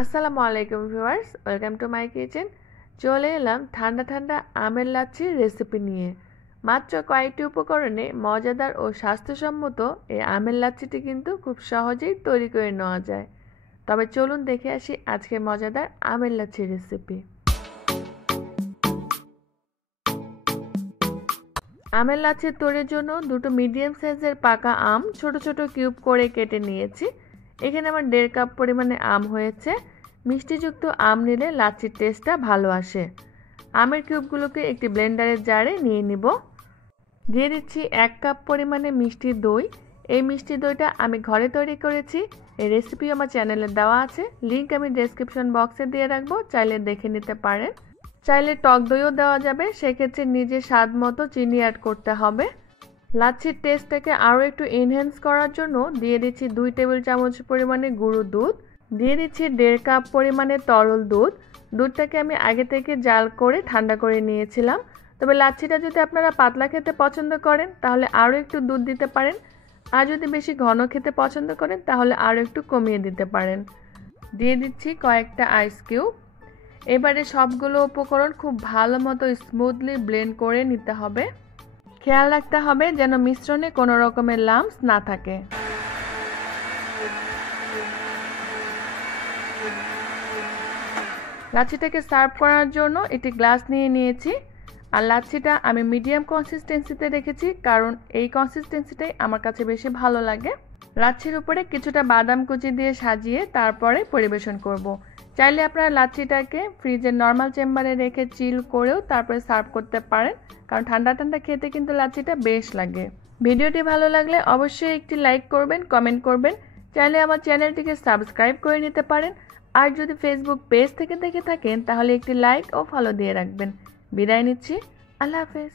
আসসালামু আলাইকুম viewers, welcome to my kitchen. চলে এলাম ঠান্ডা ঠান্ডা আমের লাচ্ছির রেসিপি নিয়ে। মাত্র কয়েকটি উপকরণে মজাদার ও স্বাস্থ্যসম্মত এই আমের লাচ্ছিটি কিন্তু খুব সহজেই তৈরি করে নেওয়া যায়। তবে চলুন দেখে আসি আজকের মজাদার আমের লাচ্ছির রেসিপি। আমের লাচ্ছি তৈরির জন্য দুটো মিডিয়াম সাইজের পাকা আম ছোট ছোট কিউব করে কেটে নিয়েছি। এখানে আমার 1.5 কাপ পরিমাণে আম হয়েছে। মিষ্টিযুক্ত আম নিলে লাচ্ছির টেস্টটা ভালো আসে। আমের কিউবগুলোকে একটি ব্লেন্ডারের জারে নিয়ে নিব। দিয়ে দিচ্ছি 1 কাপ পরিমাণে মিষ্টি দই। এই মিষ্টি দইটা আমি ঘরে তৈরি করেছি। এই রেসিপি আমার চ্যানেলে দেওয়া আছে, লিংক আমি ডেসক্রিপশন বক্সে দিয়ে রাখবো, চাইলে দেখে নিতে পারেন। চাইলে টক দইও দেওয়া যাবে, সেক্ষেত্রে নিজের স্বাদ মতো চিনি অ্যাড করতে হবে। লাচ্ছির টেস্টটাকে আরও একটু এনহ্যান্স করার জন্য দিয়ে দিচ্ছি 2 টেবিল চামচ পরিমাণে গুঁড়ো দুধ। দিয়ে দিচ্ছি 1.5 কাপ পরিমাণে তরল দুধ। দুধটাকে আমি আগে থেকে জাল করে ঠান্ডা করে নিয়েছিলাম। তবে লাচ্ছিটা যদি আপনারা পাতলা খেতে পছন্দ করেন তাহলে আরও একটু দুধ দিতে পারেন, আর যদি বেশি ঘন খেতে পছন্দ করেন তাহলে আরও একটু কমিয়ে দিতে পারেন। দিয়ে দিচ্ছি কয়েকটা আইস কিউব। এবারে সবগুলো উপকরণ খুব ভালো মতো স্মুথলি ব্লেন্ড করে নিতে হবে। খেয়াল রাখতে হবে যেন মিশ্রণে কোনো রকমের লাম্পস না থাকে। লাচ্ছিটাকে সার্ভ করার জন্য একটি গ্লাস নিয়ে নিয়েছি। আর লাচ্ছিটা আমি মিডিয়াম কনসিস্টেন্সিতে রেখেছি, কারণ এই কনসিস্টেন্সিটাই আমার কাছে বেশি ভালো লাগে। লাচ্ছির উপরে কিছুটা বাদাম কুচি দিয়ে সাজিয়ে তারপরে পরিবেশন করব। চাইলে আপনারা লাচ্ছিটাকে ফ্রিজের নর্মাল চেম্বারে রেখে চিল করেও তারপরে সার্ভ করতে পারেন, কারণ ঠান্ডা ঠান্ডা খেতে কিন্তু লাচ্ছিটা বেশ লাগে। ভিডিওটি ভালো লাগলে অবশ্যই একটি লাইক করবেন, কমেন্ট করবেন। চাইলে আমার চ্যানেলটিকে সাবস্ক্রাইব করে নিতে পারেন। আর যদি ফেসবুক পেজ থেকে দেখে থাকেন তাহলে একটি লাইক ও ফলো দিয়ে রাখবেন। বিদায় নিচ্ছি, আল্লাহ হাফেজ।